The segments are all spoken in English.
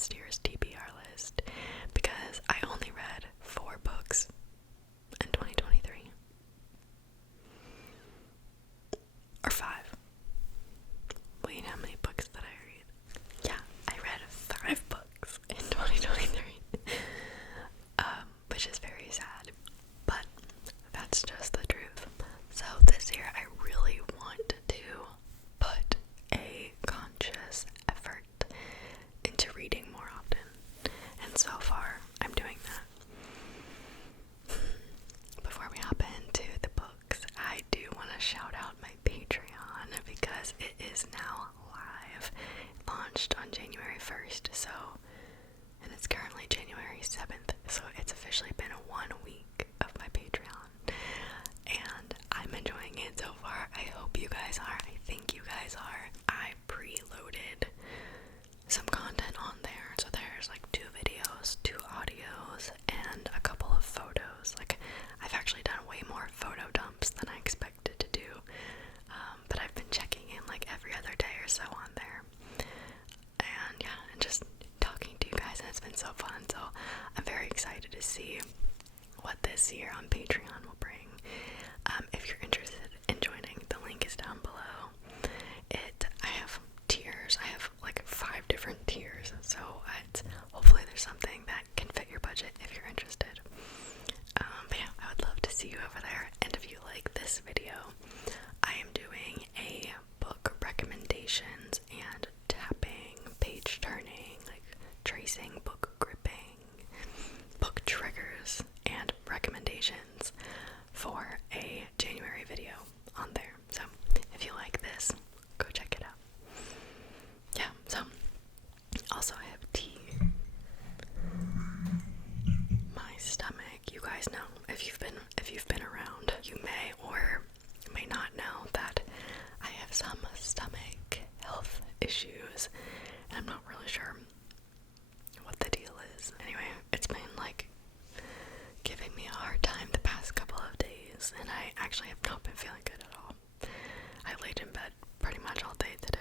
last year's TBR list because I only read 4 books in 2023. Or 5. Wait, how many books did I read? Yeah, I read 5 books in 2023. Which is very sad, but that's just the truth. So this year I really want to put a conscious effort into reading more often, and so far I'm doing that. Before we hop into the books, I do want to shout out my Patreon because it is now live. It launched on January 1st, and it's currently January 7th, so it's officially been 1 week of my Patreon, and I'm enjoying it so far. I hope you guys are. I think you guys are. I preloaded some content on there, so there's like 2 videos, 2 audios, and a couple of photos. Like, I've actually done way more photo dumps than I expected to do, but I've been checking in like every other day or so on there, and yeah, and just talking to you guys, and it's been so fun. So I'm very excited to see what this year on Patreon will bring. If you're interested in joining, the link is down below. I have tiers. I have like 5 different tiers, so hopefully there's something that can fit your budget if you're interested. But yeah, I would love to see you over there. And if you like this video, I am doing a book recommendations and tapping, page turning, like tracing, book gripping, book triggers, and recommendations for a January video on there. So if you like this, go check it out. Yeah, so also I have tea. My stomach, you guys know, if you've been around, you may or may not know that I have some stomach health issues, and I'm not really sure what the deal is. Anyway, it's been like giving me a hard time the past couple of days, and I actually have not been feeling good at all. I laid in bed pretty much all day today,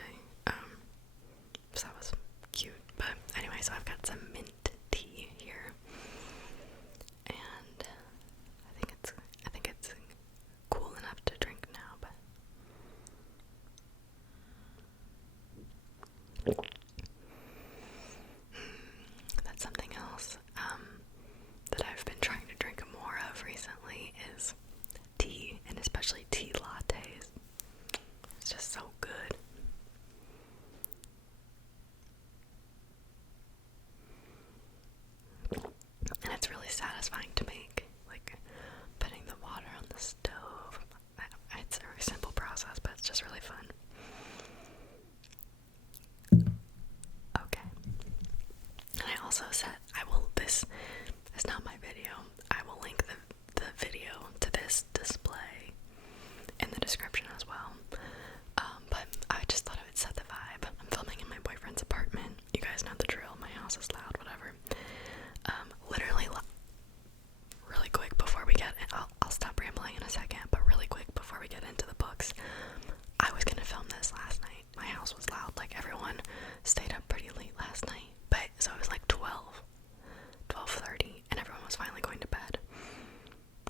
so that was cute. But anyway, so I've got some mint tea here, and I think it's cool enough to drink now. But that's something else that I've been trying to drink more of recently is tea, and especially tea lattes. It's just so good. And it's really satisfying to make, like putting the water on the stove. It's a very simple process, but it's just really fun. Okay. And I also said this is not my video. I will link the video to this display in the description as well. But I just thought I would set the vibe. I'm filming in my boyfriend's apartment. You guys know the drill. My house is loud, whatever. Literally, really quick before we get in, I'll stop rambling in a second, but really quick before we get into the books, I was gonna film this last night. My house was loud, like everyone stayed up pretty late last night, but so it was like 12:30, and everyone was finally going to bed.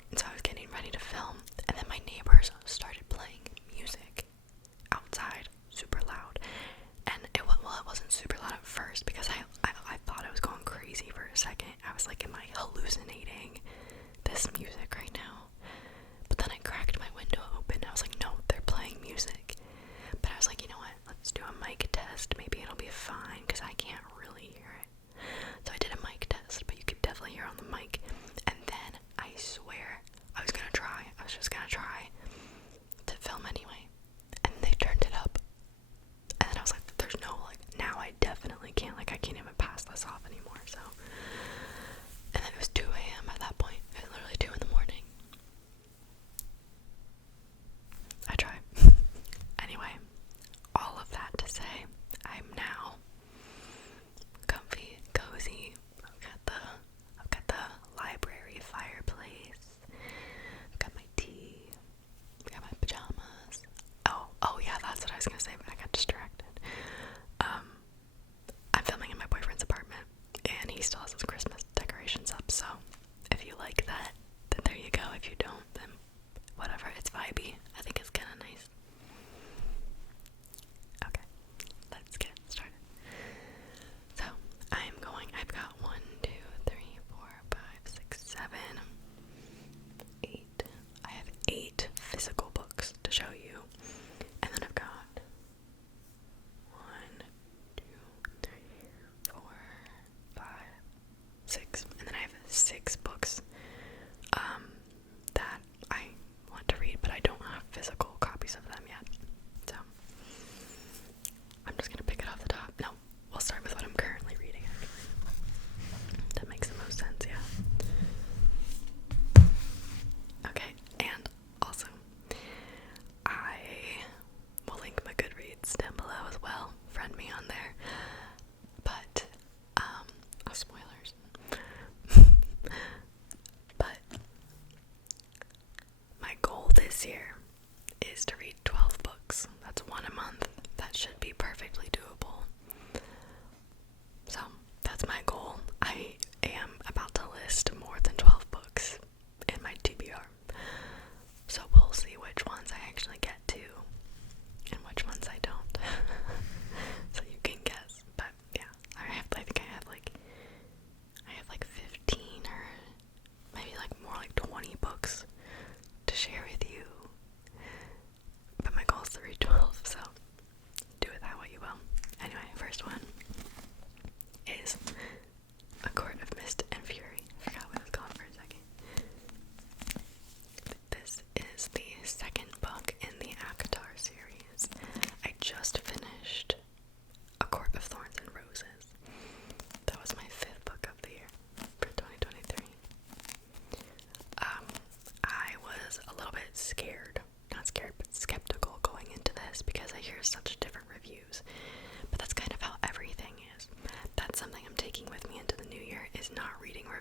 And so I was getting ready to film, and then my neighbors started playing music.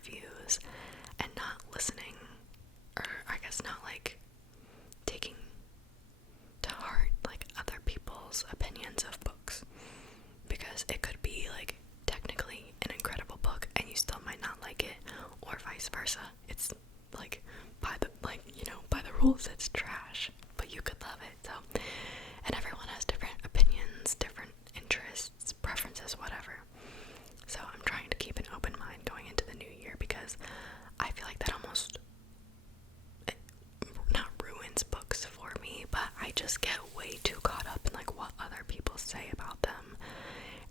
reviews and not listening, or I guess not like taking to heart like other people's opinions of books, because it could be like technically an incredible book and you still might not like it, or vice versa. It's like by the by the rules it's trash, but you could love it. So, and everyone has different opinions, different interests, preferences, whatever. So I'm trying to keep an open mind going into the new year, because I feel like that almost not ruins books for me, but I just get way too caught up in like what other people say about them,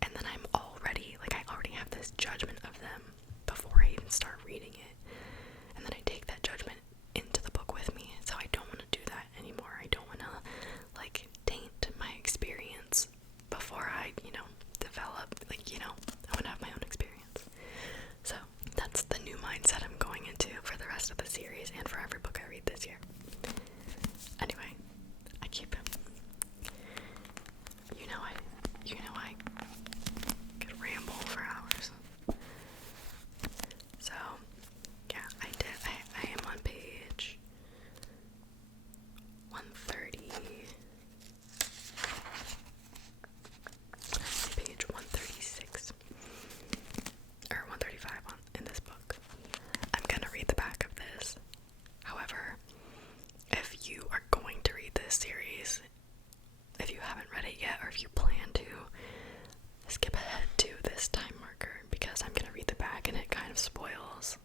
and then I already have this judgment of them before I even start reading it, and then I take that judgment into the book with me. So I don't want to do that anymore. I don't want to like taint my experience before I develop, I want to have my own experience. So that's the new mindset I'm going into for the rest of the series and for every book I read this year. Anyway, I could ramble for hours. So yeah, I am on page 130. Page 136 or 135 in this book. I'm gonna read the back of this. However, if you are going to read this series, if you haven't read it yet, or if you plan to, skip ahead to this time marker, because I'm gonna read the back and it kind of spoils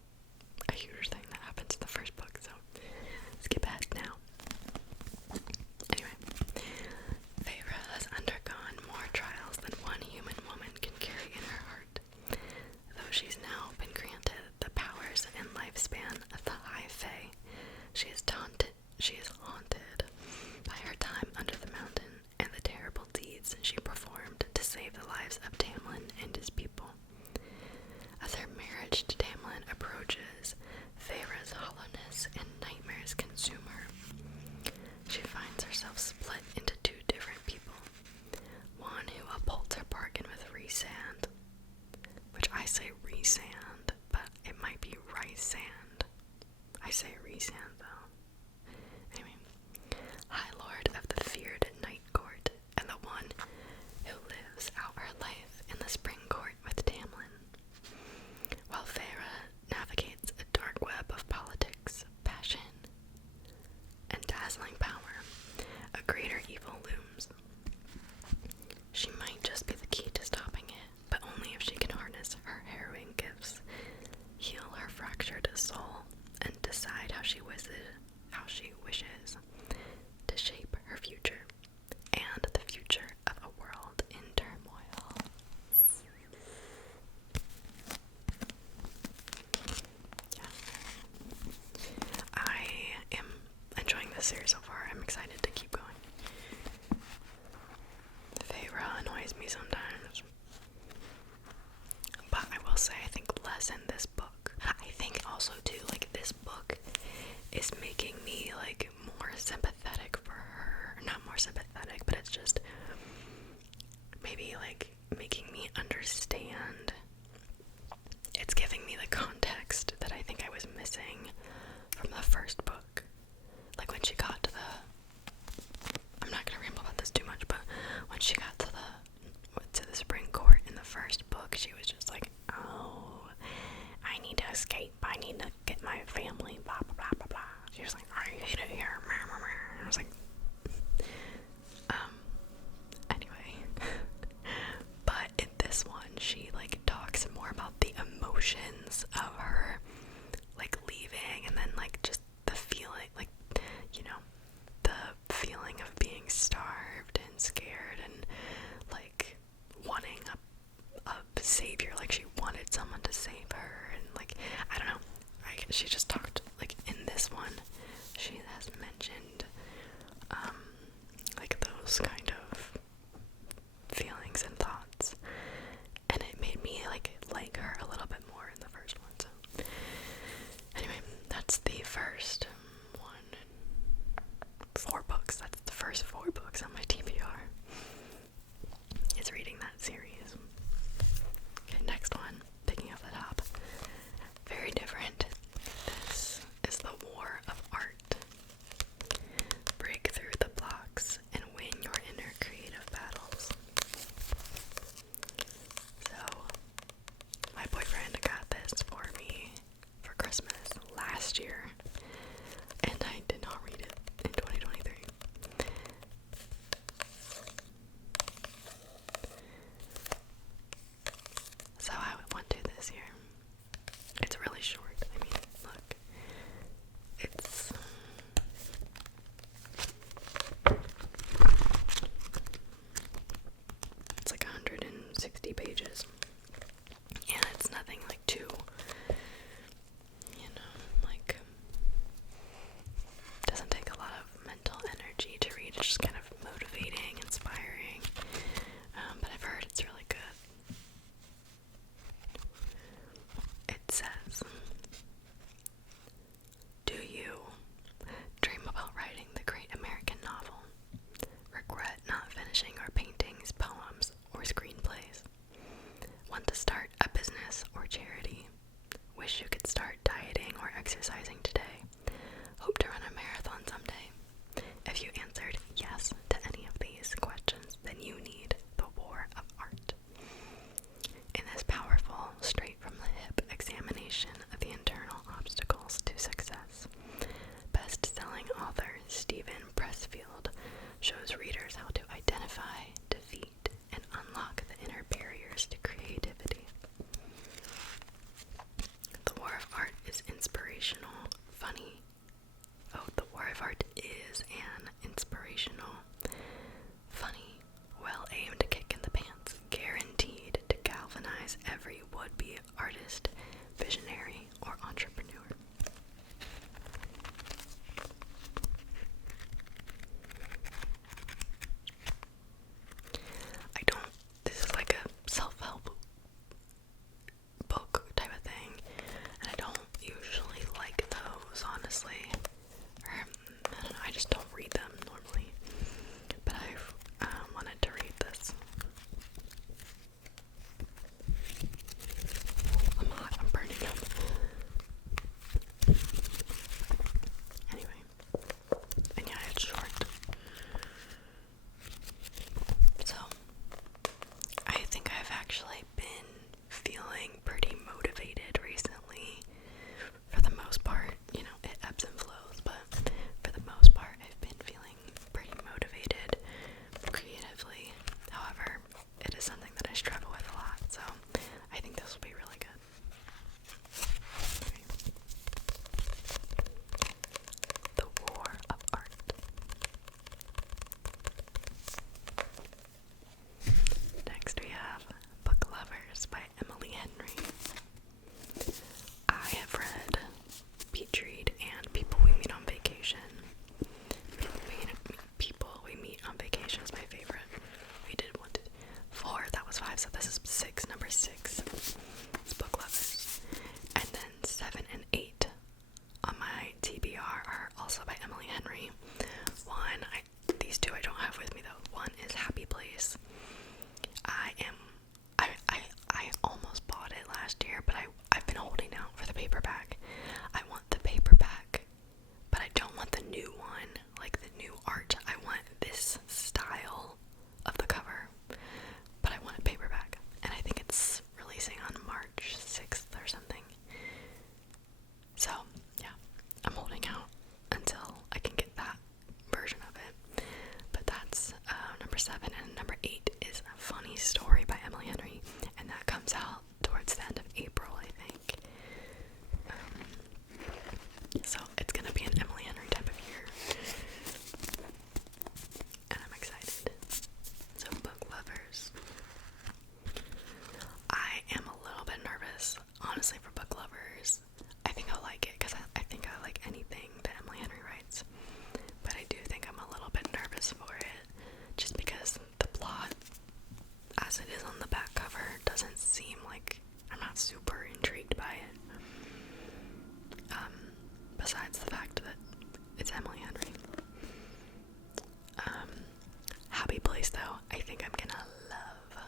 a huge thing that happens in the first book. So skip ahead now. Anyway, Feyre has undergone more trials than one human woman can carry in her heart. Though she's now been granted the powers and lifespan of the High Fae, she is haunted by her time under the mountain and the terrible deeds she performed to save the lives of Tamlin and his people. As her marriage to Tamlin approaches, Feyre's hollowness and nightmares consume her. She finds herself split into two different people. One who upholds her bargain with Rhysand, which I say Rhysand, but it might be Rhysand. I say Rhysand though. Anyway, High Lord of the feared Night Court, and the one who lives out her life in the Spring Court with Tamlin. While Feyre navigates a dark web of politics, passion, and dazzling power, a greater evil looms. She might just be the key to stopping it, but only if she can harness her harrowing gifts, heal her fractured soul, and decide how she wishes to shape her future and the future of a world in turmoil. Yeah. I am enjoying this series so far. I'm excited to keep going. Feyre annoys me sometimes, but I will say I think less in this book. I think also too, like, this book is making me like more sympathetic for her. Not more sympathetic, but it's just maybe like making me understand. It's giving me the context that I think I was missing from the first book. Like when she got to I'm not gonna ramble about this too much, but when she got to the Spring Court in the first book, she was just like, oh, I need to escape, I need to get my family, blah blah blah blah blah. She was like, I hate it here. I was like, anyway. But in this one, she like talks more about the emotions of her like leaving, and then like just the feeling, like, the feeling of being starved and scared and like wanting a savior. Like she wanted someone to save her, and like, I don't know, she just talked, like in this one she has mentioned like those kind of feelings and thoughts, and it made me like her a little bit more in the first one. So this is 6, number 6. It's Book Lovers. And then 7 and 8 on my TBR are also by Emily Henry. These two I don't have with me though. One is Happy Place. I almost bought it last year, but I've been holding out for the paperback. I want the paperback, but I don't want the new one, like the new art. I want this style of the cover, but I want a paperback, and I think it's releasing on March 6th or something. So yeah, I'm holding out until I can get that version of it. But that's number 7, and number 8 is A Funny Story by Emily Henry, and that comes out towards the end of April, I think. So it's gonna be an Emily Henry type of year, and I'm excited. So Book Lovers. I am a little bit nervous, honestly, for Book Lovers. I think I'll like it because I think I like anything that Emily Henry writes, but I do think I'm a little bit nervous for it, just because the plot, as it is on the back cover, doesn't seem like I'm not super intrigued by it. Besides the fact that it's Emily Henry. Happy Place, though, I think I'm gonna love.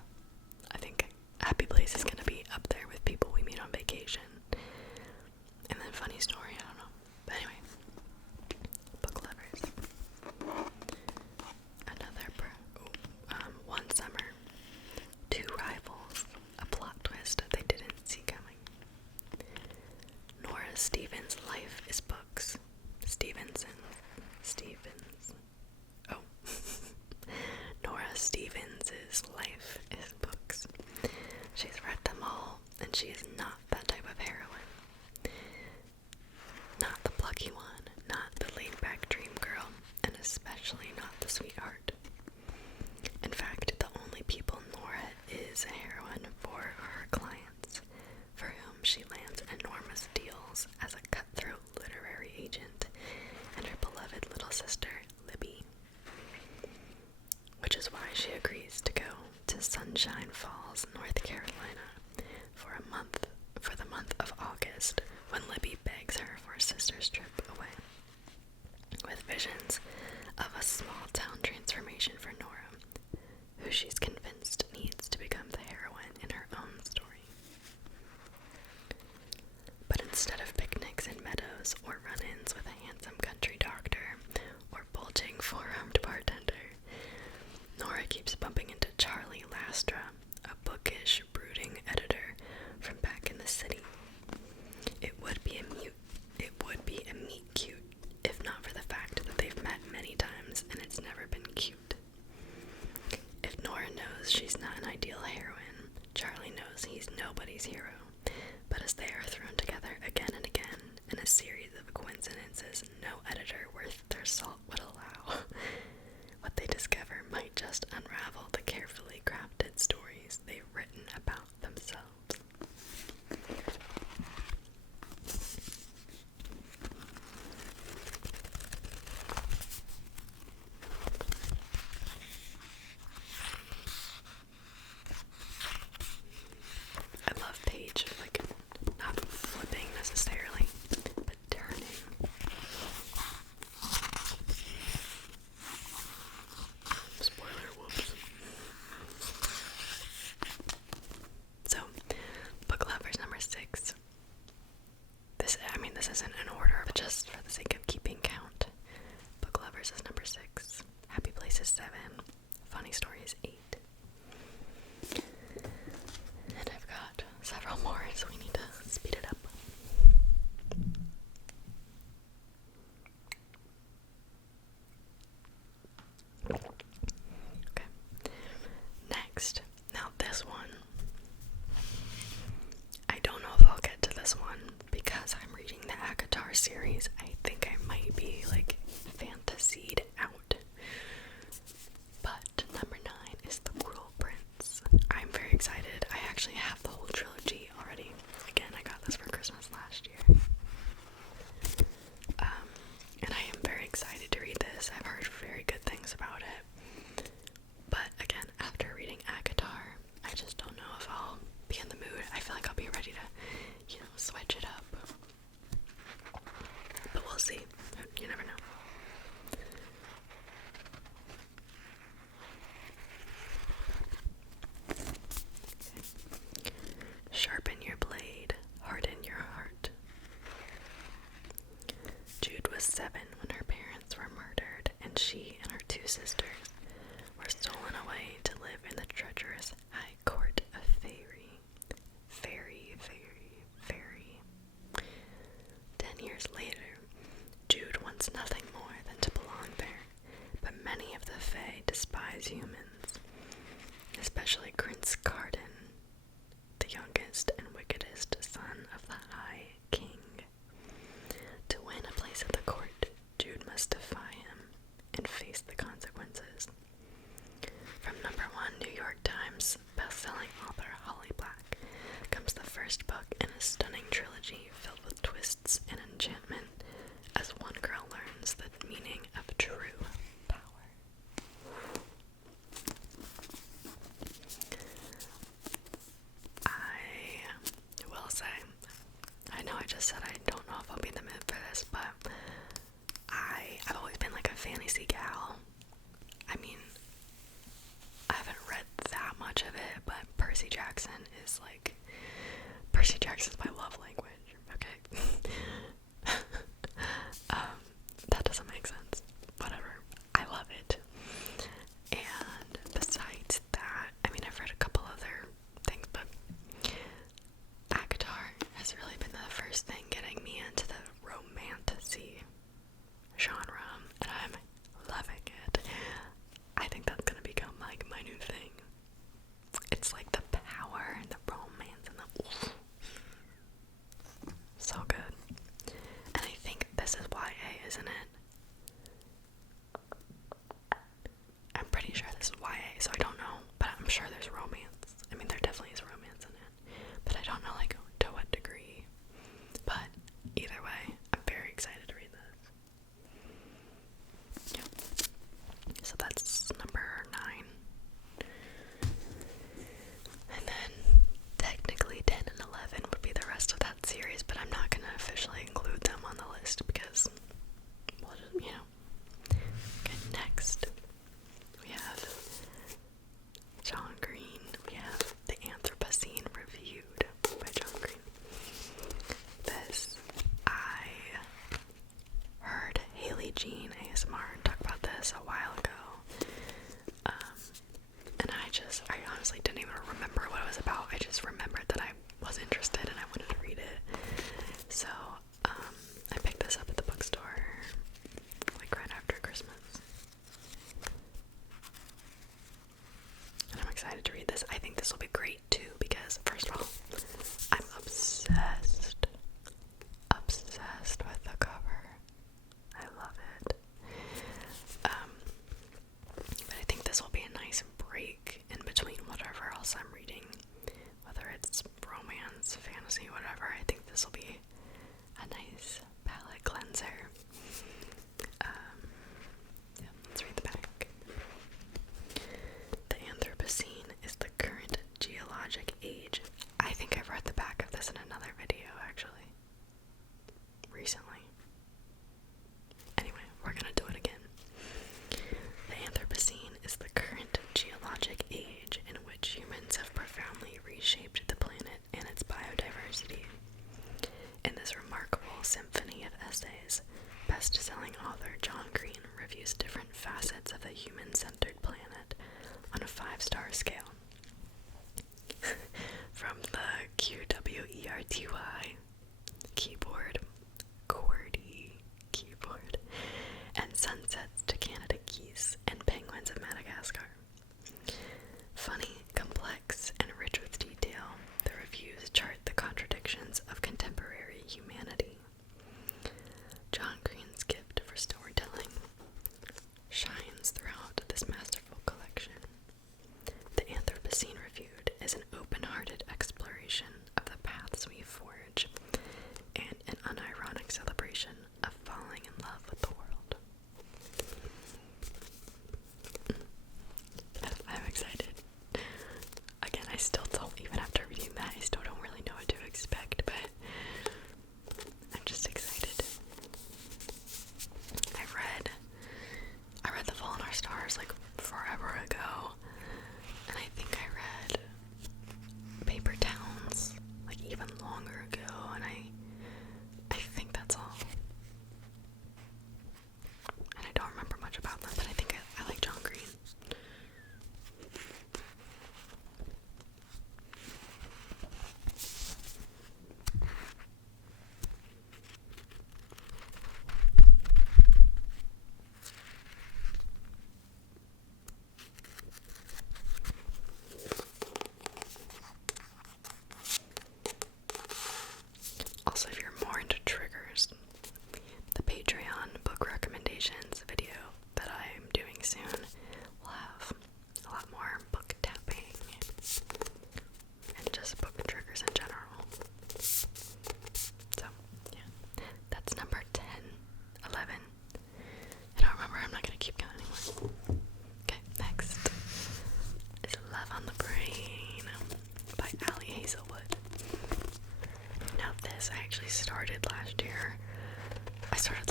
I think Happy Place is gonna be up there with People We Meet on Vacation. And then Funny Story, I don't know. But anyway, Book Lovers. One Summer. Two Rivals. A plot twist they didn't see coming. Nora Stevens' Life is Books. Nora Stevens' Life is Books. She's read them all, and she is not that type of heroine. Not the plucky one, not the laid-back dream girl, and especially not the sweetheart. In fact, the only people Nora is a heroine for are her clients, for whom she lands enormous deals as a cutthroat literary agent, and her beloved little sister, Libby. Which is why she agrees to go to Sunshine Falls, North Carolina, for the month of August, when Libby begs her for a sister's trip away, with visions of a small-town transformation for Nora, who she's convinced needs to become the heroine in her own story. But instead of picnics in meadows or run-ins with a handsome country doctor or bulging four-armed bartender, Nora keeps bumping into Charlie Lastra, a bookish, brooding editor from back in the city. It would be a meet cute, if not for the fact that they've met many times and it's never been cute. If Nora knows she's not an ideal heroine, Charlie knows he's nobody's hero. But as they are thrown together again and again in a series of coincidences no editor worth their salt would allow, what they discover might just unravel the carefully crafted stories they've written about themselves. I love page, like, not flipping necessarily, but turning. Spoiler, whoops. So, Book Lovers number 6. This isn't in order, but just for the sake of keeping count. Book Lovers is number 6. Happy Place is 7. Funny Story is 8. And I've got several more, so we need to speed it up. Okay. Next. Now this one. I don't know if I'll get to this one because I'm reading the ACOTAR series. I think I might be like fantasied out. But number 9 is The Cruel Prince. I'm very excited. I actually have the whole trilogy already. Again, I got this for Christmas last year. And I am very excited to read this. I've heard very good things about it. But again, after reading ACOTAR, I just don't know Percy Jackson's my love language, okay? That doesn't make sense. Whatever. I love it. And besides that, I mean, I've read a couple other things, but ACOTAR has really been the first thing getting me into the romantasy genre, and I'm loving it. I think that's gonna become like my new thing. It's like the power and the romance and the so good. And I think this is YA, isn't it? I'm pretty sure this is YA, so I don't know, but I'm sure there's romance. I mean, there definitely is romance in it, but I don't know like to what degree. But either way, I'm very excited to read this. Yeah. So that's number 9. And then technically 10 and 11 would be the rest of that series, but I'm not gonna officially include them on the list because, well, just, you know. Okay, next we have John Green. We have The Anthropocene Reviewed by John Green. This, I heard Haley Jean ASMR talk about this a while ago. And I honestly didn't even remember what it was about. I just remembered that I was interested and I wanted to read it. So, I picked this up at the bookstore, like right after Christmas. And I'm excited to read this. I think this will be great too because, first of all, I'm obsessed with the cover. I love it. But I think this will be a nice break in between whatever else I'm reading, whether it's romance, fantasy, whatever. I think this will be a nice palette cleanser. Yeah, let's read the back. The Anthropocene is the current geologic age. I think I've read the back of this in another video, actually. Recently. Anyway, we're gonna do it again. The Anthropocene is the current geologic age in which humans have profoundly reshaped the planet and its biodiversity. In this remarkable symphony of essays, best-selling author John Green reviews different facets of the human-centered planet on a 5-star scale. From the QWERTY keyboard, QWERTY keyboard, and sunsets to Canada geese and penguins of Madagascar. Funny, complex, and rich with detail, the reviews chart the contradictions of contemporary humanity. John Green's gift for storytelling shines throughout this masterful collection. The Anthropocene Reviewed is an open-hearted exploration of the paths we forge and an unironic celebration of falling in love with the world. I'm excited. Again, I still don't, even after reading that, I still don't really know what to expect, but I'm just excited. I read The Fault in Our Stars like forever ago, and I think I read Paper Towns like even longer ago, and I think that's all. And I don't remember much about them, but I think I like John Green. Also, if you're more into triggers, the Patreon book recommendations video that I'm doing soon will have a lot more book tapping and just book triggers in general. So, yeah, that's number 10, 11. I don't remember, I'm not going to keep going anymore. Okay, next is Love on the Brain by Ali Hazelwood. Now this I actually started last year. I started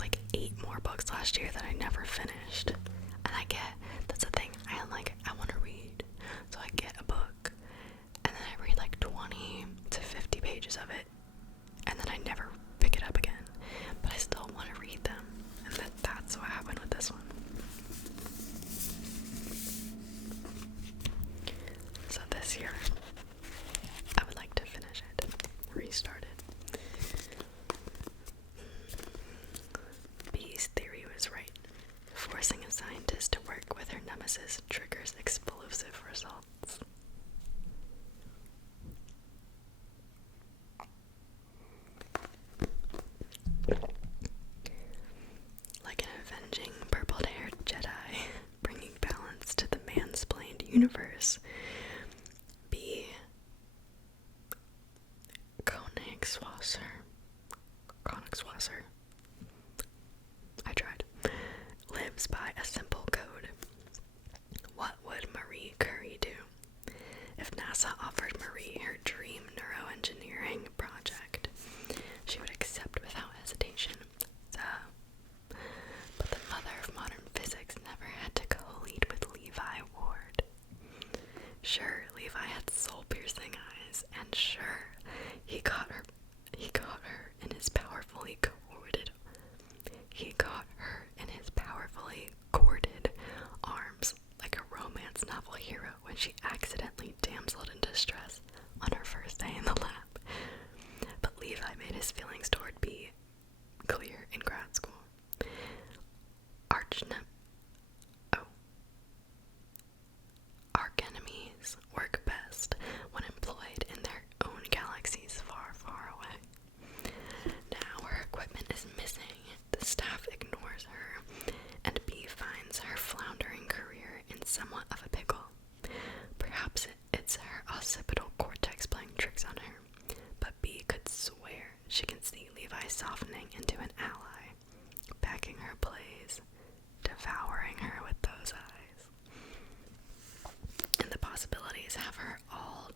like 8 more books last year that I never finished. And that's the thing, I want to read. So I get a book and then I read like 20, newspapers. B. Königswasser. I tried. Lives by a simple code. What would Marie Curie do if NASA offered Marie her dream neuroengineering project? She would accept without hesitation. But the mother of modern physics never had to co-lead with Levi Ward. Sure, Levi had soul-piercing eyes, and sure, he caught her in his powerfully corded arms like a romance novel hero when she accidentally damseled in distress on her first day in the lab. But Levi made his feelings toward B clear in grad school. Archenemies work best when employed in their own galaxies far, far away. Now her equipment is missing, the staff ignores her, and B finds her floundering career in somewhat of a pickle. Perhaps it's her occipital cortex playing tricks on her, but B could swear she can see Levi softening into an ally, backing her plays, devouring her with those eyes. And the possibilities have all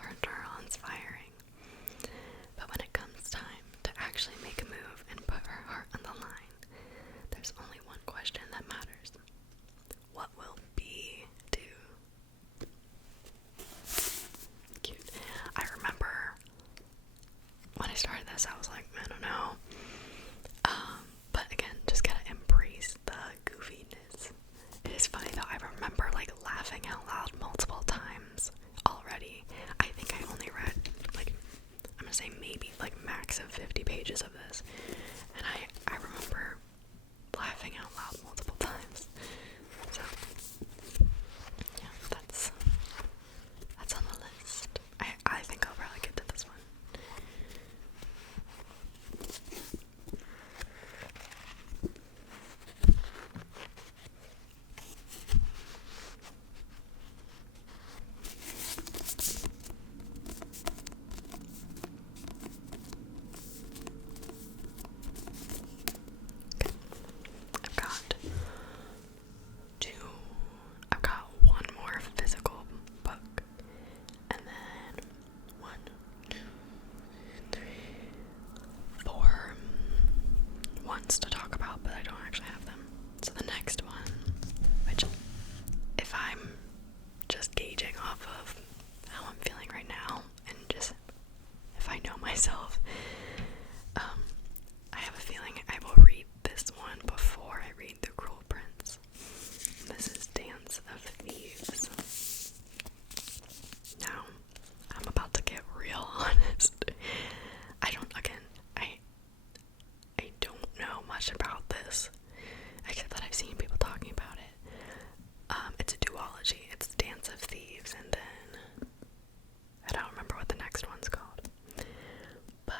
her neurons firing. But when it comes time to actually make a move and put her heart on the line, there's only one question that matters. What will B do? Cute. I remember when I started this, I was like, I don't know. But again, just gotta embrace the goofiness. It is funny though, I remember like laughing out loud multiple times already. I think I only read like, I'm gonna say maybe like max of 50 pages of this. And I remember laughing out loud multiple times. So yeah, that's on the list. I think I'll probably get to this one. I've got one more physical book, and then 1, 2, 3, 4 ones to talk about, but I don't actually have them. So the next one, which if I'm just gauging off of how I'm feeling right now, and just if I know myself, I have a feeling I will read this one before I read The Cruel Prince. This is Dance of Thieves. Now, I'm about to get real honest. I don't know much about this, except that I've seen people talking about it. It's a duology. It's Dance of Thieves, and then I don't remember what the next one's called. But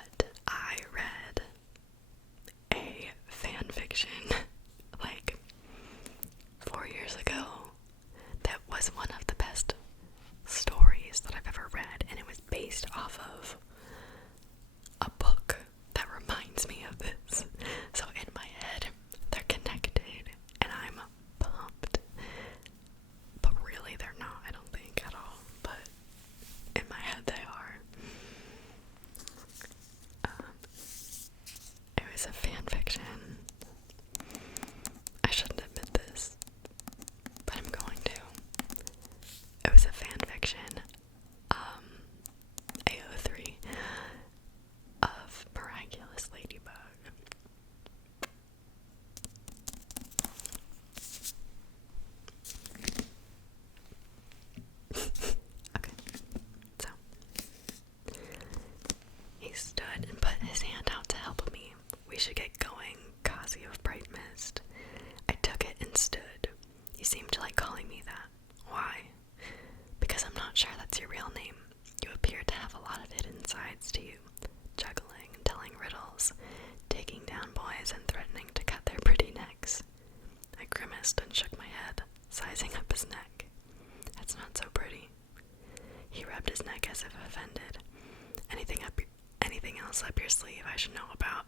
else up your sleeve I should know about?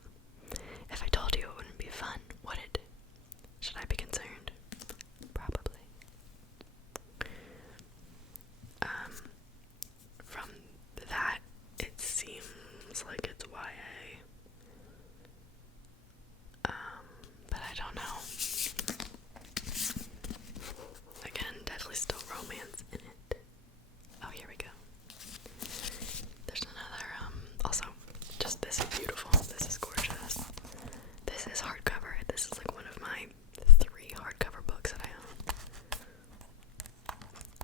If I told you it wouldn't be fun, would it? Should I be concerned? Probably. From that, it seems like it's YA. But I don't know. Again, definitely still romance in it. Oh, here we go. There's another, also, just this is beautiful. This is gorgeous. This is hardcover. This is like one of my 3 hardcover books that I own.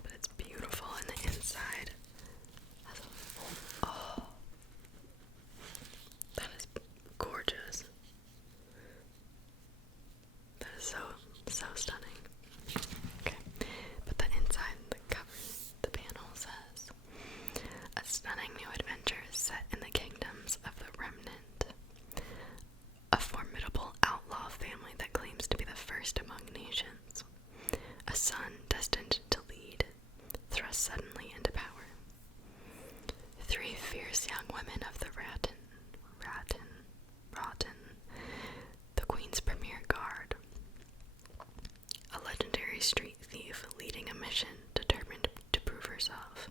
But it's beautiful, and the inside has a, oh, that is gorgeous. That is so stunning. Okay, but the inside, the cover, the panel says, a stunning new adventure is set in the kingdoms of the Remnant, a formidable outlaw family that claims to be the first among nations. A son destined to lead, thrust suddenly into power. 3 fierce young women of the Ratten, the Queen's premier guard, a legendary street thief leading a mission determined to prove herself,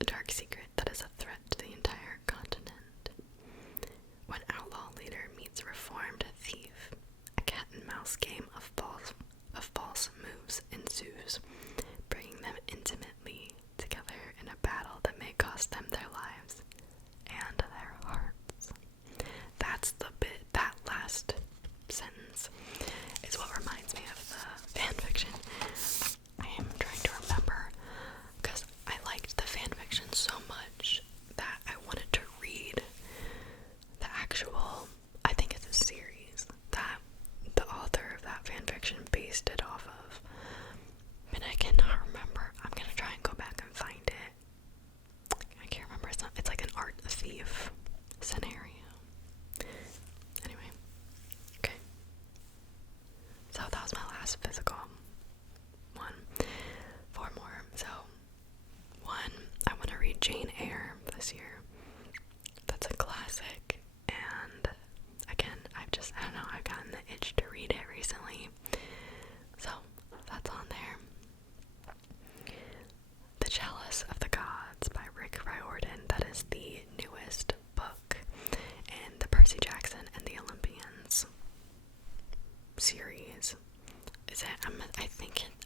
a dark secret that is a threat to the entire continent. When outlaw leader meets reformed thief, a cat-and-mouse game of false moves ensues, bringing them intimately together in a battle that may cost them their lives and their hearts. That's the bit, that last sentence is what reminds me of the fanfiction. I am trying to remember, because I liked the fanfiction so much that I wanted to read the actual, I think it's a series that the author of that fanfiction based it off of, but I cannot remember. I'm gonna try and go back and find it. I can't remember. It's like an art thief scenario. Anyway, okay. So that was my last physical one. 4 more. So, 1, I want to read Jane Eyre this year. That's a classic, and again, I don't know, I've gotten the itch to read it recently, so that's on there. The Chalice of the Gods by Rick Riordan, that is the newest book in the Percy Jackson and the Olympians series. Is it?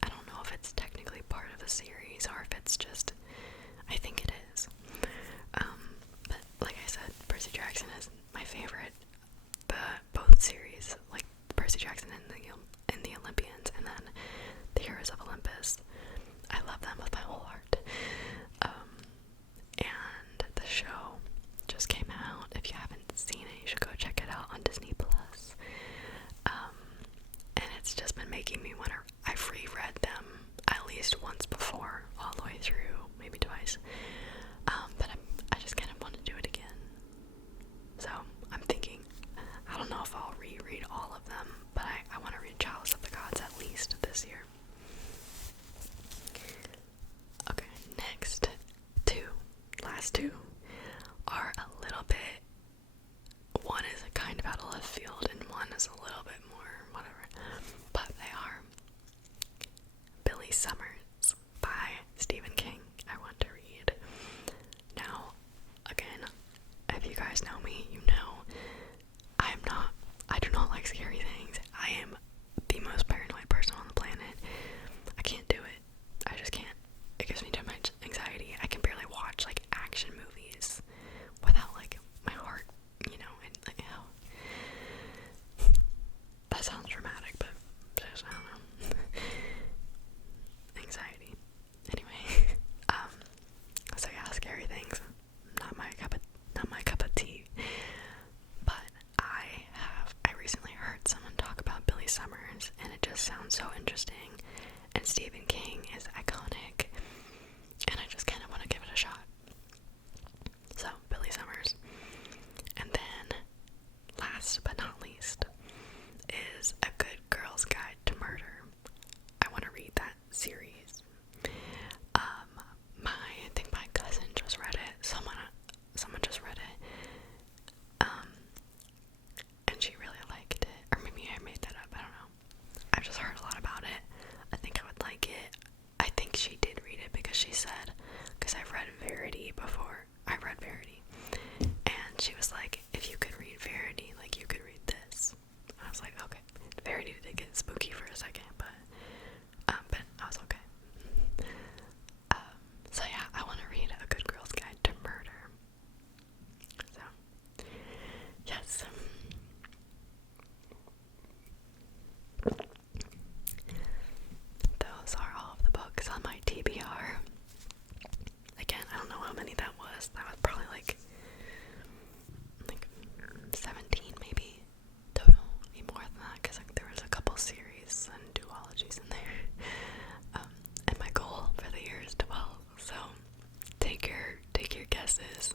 I don't know if it's technically part of a series or if it's just, I think it is. But like I said, Percy Jackson is my favorite. Both series, like Percy Jackson and the Olympians, and then the Heroes of Olympus. I love them with my whole heart. And the show just came out. If you haven't seen it, you should go check it out on Disney Plus. And it's just been making me want to. I've reread them at least once before, all the way through, maybe twice. But I just kind of want to do it again. So I'm thinking, I don't know if I'll reread all of them, but I want to read Chalice of the Gods at least this year. Okay, next last two are a little bit, one is kind of out of left field and one is a little bit more whatever, but they are Billy Summers by Stephen King. I want to read. Now, again, if you guys know me, you know I do not like scary things. I am the most paranoid person on the planet. I can't do it. I just can't. It gives me too much anxiety. I can barely watch like action movies she said, because I've read Verity before. I read Verity, and she was like, if you could read Verity, like, you could read this. I was like, okay. Verity did get spooky for a second, but I was okay. So yeah, I want to read A Good Girl's Guide to Murder. So, yes. Those are all of the books on my TBR. Again, I don't know how many that was. That was probably like 17 maybe total. Maybe more than that, because like, there was a couple series and duologies in there. And my goal for the year is 12. So take your guesses.